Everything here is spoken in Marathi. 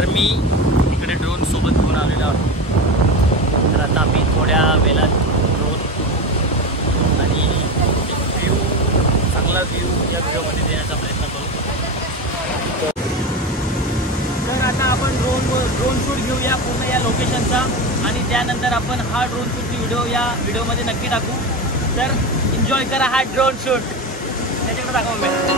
तर मी इकडे ड्रोन सोबत घेऊन आलेलो आहे. तर आता आम्ही थोड्या वेळात ड्रोन आणि व्ह्यू, चांगला व्ह्यू या व्हिडिओमध्ये देण्याचा प्रयत्न करू. तर आता आपण ड्रोन शूट घेऊया पूर्ण या लोकेशनचा आणि त्यानंतर आपण हा ड्रोन शूटची व्हिडिओ या व्हिडिओमध्ये नक्की टाकू. तर एन्जॉय करा हा ड्रोन शूट. त्याच्याकडे दाखवा.